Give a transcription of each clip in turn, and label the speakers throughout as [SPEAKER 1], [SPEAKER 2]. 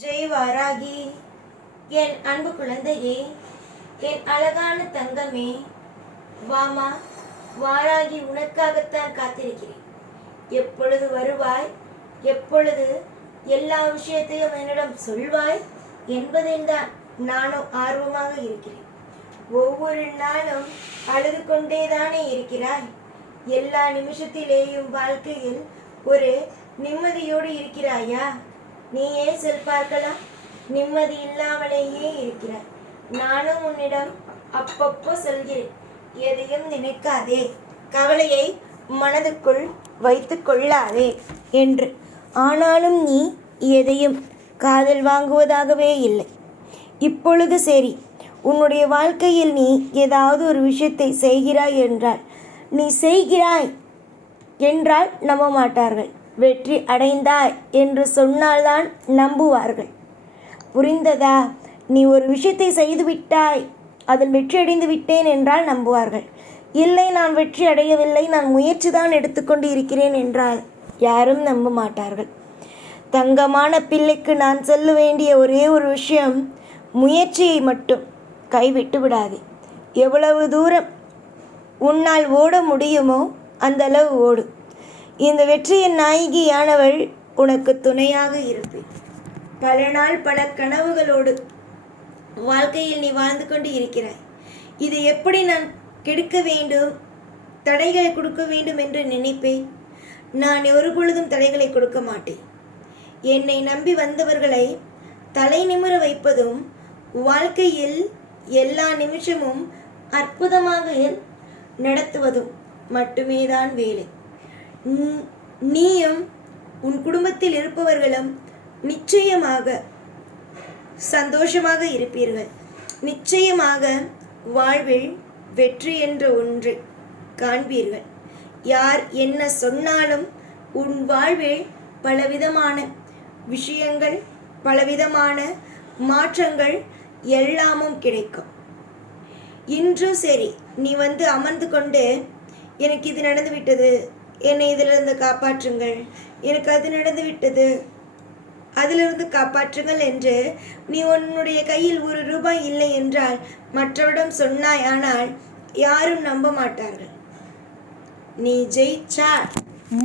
[SPEAKER 1] ஜெய் வாராகி என் அன்பு குழந்தையே என் அழகான தங்கமே வாமா வாராகி உனக்காகத்தான் காத்திருக்கிறேன். எப்பொழுது வருவாய் எப்பொழுது எல்லா விஷயத்தையும் என்னிடம் சொல்வாய் என்பதில் தான் நானும் ஆர்வமாக இருக்கிறேன். ஒவ்வொரு நாளும் அழுது கொண்டே தானே இருக்கிறாய். எல்லா நிமிஷத்திலேயும் வாழ்க்கையில் ஒரு நிம்மதியோடு இருக்கிறாயா? நீயே சொல் பார்க்கலாம் நிம்மதி இல்லாமலேயே இருக்கிறாய். நானும் உன்னிடம் அப்பப்போ சொல்கிறேன் எதையும் நினைக்காதே. கவலையை மனதுக்குள் வைத்து கொள்ளாதே என்று. ஆனாலும் நீ எதையும் காதல் வாங்குவதாகவே இல்லை. இப்பொழுது சரி உன்னுடைய வாழ்க்கையில் நீ ஏதாவது ஒரு விஷயத்தை செய்கிறாய் என்றால் நீ செய்கிறாய் என்றால் நம்ப மாட்டார்கள் வெற்றி அடைந்தாய் என்று சொன்னால்தான் நம்புவார்கள். புரிந்ததா? நீ ஒரு விஷயத்தை செய்து விட்டாய். அதில் வெற்றி அடைந்து விட்டேன் என்றால் நம்புவார்கள். இல்லை நான் வெற்றி அடையவில்லை. நான் முயற்சி தான் எடுத்துக்கொண்டு இருக்கிறேன் என்றால் யாரும் நம்ப மாட்டார்கள். தங்கமான பிள்ளைக்கு நான் சொல்ல வேண்டிய ஒரே ஒரு விஷயம் முயற்சியை மட்டும் கைவிட்டு விடாதே. எவ்வளவு தூரம் உன்னால் ஓட முடியுமோ அந்த அளவு ஓடு. இந்த வெற்றியின் நாயகியானவள் உனக்கு துணையாக இருப்பேன். பல நாள் பல கனவுகளோடு வாழ்க்கையில் நீ வாழ்ந்து கொண்டு இருக்கிறாய். இதை எப்படி நான் கெடுக்க வேண்டும்? தடைகளை கொடுக்க வேண்டும் என்று நினைப்பேன். நான் ஒரு பொழுதும் தடைகளை கொடுக்க மாட்டேன். என்னை நம்பி வந்தவர்களை தலை நிமிர வைப்பதும் வாழ்க்கையில் எல்லா நிமிஷமும் அற்புதமாக நடத்துவதும் மட்டுமே தான் வேலை. நீயும் உன் குடும்பத்தில் இருப்பவர்களும் நிச்சயமாக சந்தோஷமாக இருப்பீர்கள். நிச்சயமாக வாழ்வில் வெற்றி என்ற ஒன்று காண்பீர்கள். யார் என்ன சொன்னாலும் உன் வாழ்வில் பலவிதமான விஷயங்கள் பலவிதமான மாற்றங்கள் எல்லாமும் கிடைக்கும். இன்றும் சரி நீ வந்து அமர்ந்து கொண்டு எனக்கு இது நடந்து விட்டது என்னை இதிலிருந்து காப்பாற்றுங்கள். எனக்கு அது நடந்து விட்டது அதிலிருந்து காப்பாற்றுங்கள் என்று நீ உன்னுடைய கையில் ஒரு ரூபாய் இல்லை என்றால் மற்றவரிடம் சொன்னாய் ஆனால் யாரும் நம்ப மாட்டார்கள். நீ ஜெயிச்சா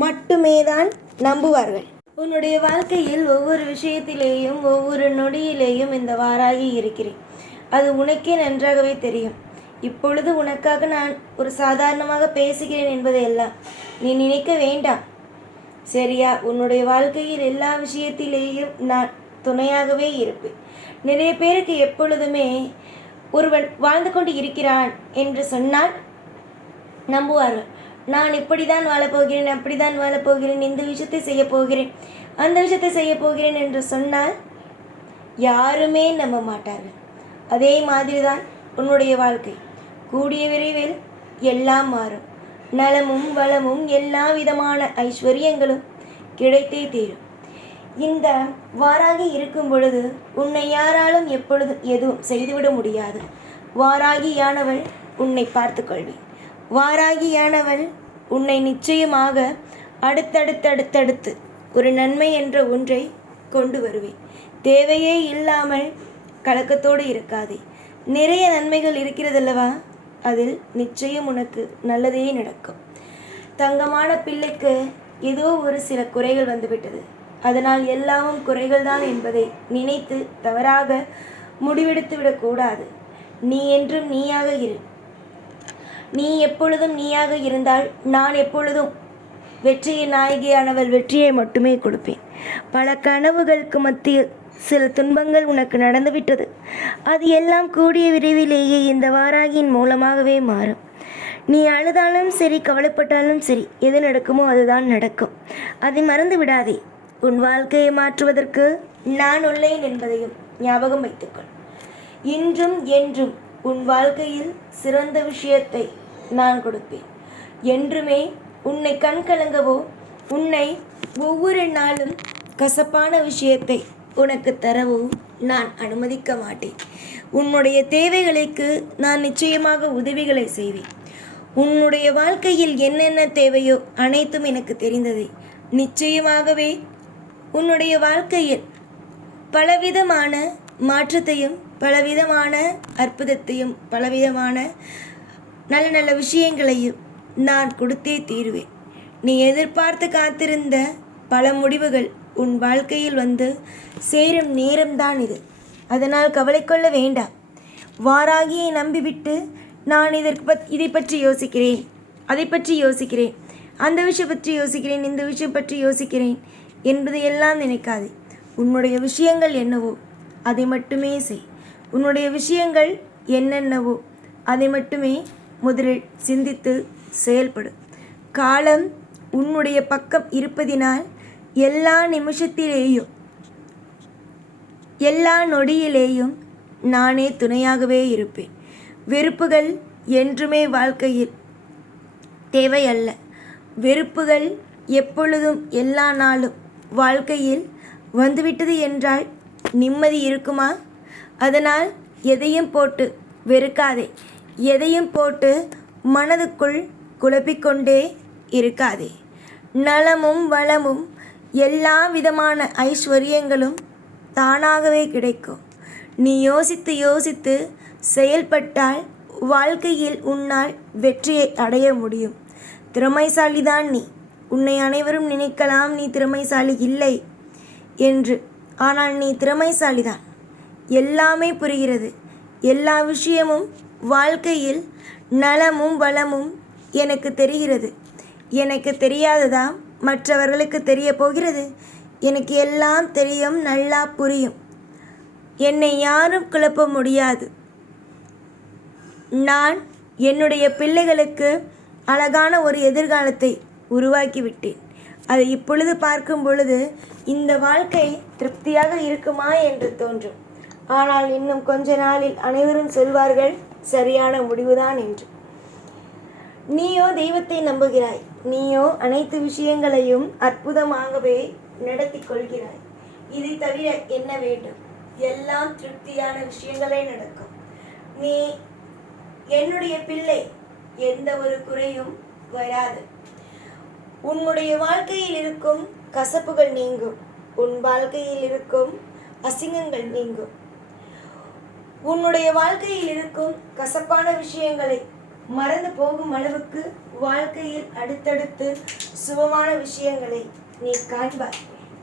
[SPEAKER 1] மட்டுமே தான் நம்புவார்கள். உன்னுடைய வாழ்க்கையில் ஒவ்வொரு விஷயத்திலேயும் ஒவ்வொரு நொடியிலேயும் இந்த வாராகி இருக்கிறேன். அது உனக்கே நன்றாகவே தெரியும். இப்பொழுது உனக்காக நான் ஒரு சாதாரணமாக பேசுகிறேன் என்பதையெல்லாம் நீ நினைக்க வேண்டாம். சரியா உன்னுடைய வாழ்க்கையில் எல்லா விஷயத்திலேயும் நான் துணையாகவே இருப்பேன். நிறைய பேருக்கு எப்பொழுதுமே ஒருவன் வாழ்ந்து கொண்டு இருக்கிறான் என்று சொன்னால் நம்புவார்கள். நான் இப்படி தான் வாழப்போகிறேன் அப்படி தான் வாழப்போகிறேன் இந்த விஷயத்தை செய்ய போகிறேன் அந்த விஷயத்தை செய்ய போகிறேன் என்று சொன்னால் யாருமே நம்ப மாட்டார்கள். அதே மாதிரி தான் உன்னுடைய வாழ்க்கை. கூடிய விரைவில் எல்லாம் மாறும். நலமும் வளமும் எல்லா விதமான ஐஸ்வர்யங்களும் கிடைத்தே தீரும். இந்த வாராகி இருக்கும் பொழுது உன்னை யாராலும் எப்பொழுதும் எதுவும் செய்துவிட முடியாது. வாராகியானவள் உன்னை பார்த்து கொள்வேன். வாராகியானவள் உன்னை நிச்சயமாக அடுத்தடுத்தடுத்தடுத்து ஒரு நன்மை என்ற ஒன்றை கொண்டு வருவேன். தேவையே இல்லாமல் கலக்கத்தோடு இருக்காதே. நிறைய நன்மைகள் இருக்கிறதல்லவா? அதில் நிச்சயம் உனக்கு நல்லதே நடக்கும். தங்கமான பிள்ளைக்கு ஏதோ ஒரு சில குறைகள் வந்துவிட்டது. அதனால் எல்லாமும் குறைகள் தான் என்பதை நினைத்து தவறாக முடிவெடுத்து விடக்கூடாது நீ என்றும் நீயாக இரு. நீ எப்பொழுதும் நீயாக இருந்தால் நான் எப்பொழுதும் வெற்றியின் நாயகியானவள் வெற்றியை மட்டுமே கொடுப்பேன். பல கனவுகளுக்கு மத்தியில் சில துன்பங்கள் உனக்கு நடந்துவிட்டது. அது எல்லாம் கூடிய விரைவிலேயே இந்த வாராகியின் மூலமாகவே மாறும். நீ அழுதாலும் சரி கவலைப்பட்டாலும் சரி எது நடக்குமோ அதுதான் நடக்கும். அதை மறந்து விடாதே. உன் வாழ்க்கையை மாற்றுவதற்கு நான் உள்ளேன் என்பதையும் ஞாபகம் வைத்துக்கொள். இன்றும் என்றும் உன் வாழ்க்கையில் சிறந்த விஷயத்தை நான் கொடுப்பேன். என்றுமே உன்னை கண்கலங்கவோ உன்னை ஒவ்வொரு நாளும் கசப்பான விஷயத்தை உனக்கு தரவும் நான் அனுமதிக்க மாட்டேன். உன்னுடைய தேவைகளுக்கு நான் நிச்சயமாக உதவிகளை செய்வேன். உன்னுடைய வாழ்க்கையில் என்னென்ன தேவையோ அனைத்தும் எனக்கு தெரிந்ததே. நிச்சயமாகவே உன்னுடைய வாழ்க்கையில் பலவிதமான மாற்றத்தையும் பலவிதமான அற்புதத்தையும் பலவிதமான நல்ல நல்ல விஷயங்களையும் நான் கொடுத்தே தீருவேன். நீ எதிர்பார்த்து காத்திருந்த பல முடிவுகள் உன் வாழ்க்கையில் வந்து சேரும் நேரம்தான் இது. அதனால் கவலை கொள்ள வேண்டாம் வாராகியை நம்பிவிட்டு நான் இதற்கு பத் இதை பற்றி யோசிக்கிறேன். அதை பற்றி யோசிக்கிறேன். அந்த விஷயம் பற்றி யோசிக்கிறேன். இந்த விஷயம் பற்றி யோசிக்கிறேன் என்பதை எல்லாம் நினைக்காதே. உன்னுடைய விஷயங்கள் என்னவோ அதை மட்டுமே செய். உன்னுடைய விஷயங்கள் என்னென்னவோ அதை மட்டுமே முதலில் சிந்தித்து செயல்படும் காலம் உன்னுடைய பக்கம் இருப்பதினால் எல்லா நிமிஷத்திலேயும் எல்லா நொடியிலேயும் நானே துணையாகவே இருப்பேன். வெறுப்புகள் என்றுமே வாழ்க்கையில் தேவையல்ல. வெறுப்புகள் எப்பொழுதும் எல்லா நாளும் வாழ்க்கையில் வந்துவிட்டது என்றால் நிம்மதி இருக்குமா? அதனால் எதையும் போட்டு வெறுக்காதே. எதையும் போட்டு மனதுக்குள் குழப்பிக்கொண்டே இருக்காதே. நலமும் வளமும் எல்லா விதமான ஐஸ்வர்யங்களும் தானாகவே கிடைக்கும். நீ யோசித்து யோசித்து செயல்பட்டால் வாழ்க்கையில் உன்னால் வெற்றியை அடைய முடியும். திறமைசாலிதான் நீ. உன்னை அனைவரும் நினைக்கலாம் நீ திறமைசாலி இல்லை என்று. ஆனால் நீ திறமைசாலிதான். எல்லாமே புரிகிறது. எல்லா விஷயமும் வாழ்க்கையில் நலமும் வளமும் எனக்கு தெரிகிறது. எனக்கு தெரியாததா மற்றவர்களுக்கு தெரிய போகிறது. எனக்கு எல்லாம் தெரியும் நல்லா புரியும். என்னை யாரும் குழப்ப முடியாது. நான் என்னுடைய பிள்ளைகளுக்கு அழகான ஒரு எதிர்காலத்தை உருவாக்கிவிட்டேன் அதை இப்பொழுது பார்க்கும் பொழுது இந்த வாழ்க்கை திருப்தியாக இருக்குமா என்று தோன்றும். ஆனால் இன்னும் கொஞ்ச நாளில் அனைவரும் சொல்வார்கள் சரியான முடிவுதான் என்று. நீயோ தெய்வத்தை நம்புகிறாய். நீயோ அனைத்து விஷயங்களையும் அற்புதமாகவே நடத்தி கொள்கிறாய் இதை தவிர என்ன வேண்டும்? எல்லாம் திருப்தியான விஷயங்களே நடக்கும். நீ என்னுடைய பிள்ளை எந்த ஒரு குறையும் வராது. உன்னுடைய வாழ்க்கையில் இருக்கும் கசப்புகள் நீங்கும். உன் வாழ்க்கையில் இருக்கும் அசிங்கங்கள் நீங்கும். உன்னுடைய வாழ்க்கையில் இருக்கும் கசப்பான விஷயங்களை மறந்து போகும் அளவுக்கு வாழ்க்கையில் அடுத்தடுத்து சுபமான விஷயங்களை நீ காண்பாய்.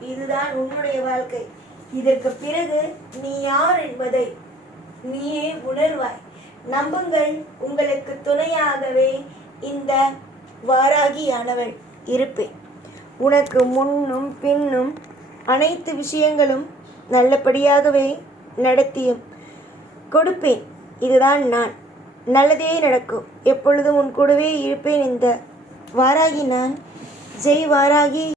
[SPEAKER 1] இதுதான் உன்னுடைய வாழ்க்கை. இதற்கு பிறகு நீ யார் என்பதை நீயே உணர்வாய். நம்புங்கள் உங்களுக்கு துணையாகவே இந்த வாராகியானவள் இருப்பேன். உனக்கு முன்னும் பின்னும் அனைத்து விஷயங்களும் நல்லபடியாகவே நடத்தியும் கொடுப்பேன். இதுதான் நான். நல்லதே நடக்கும். எப்பொழுதும் உன் கூடவே இருப்பேன் இந்த வாராகி நான். ஜெய் வாராகி.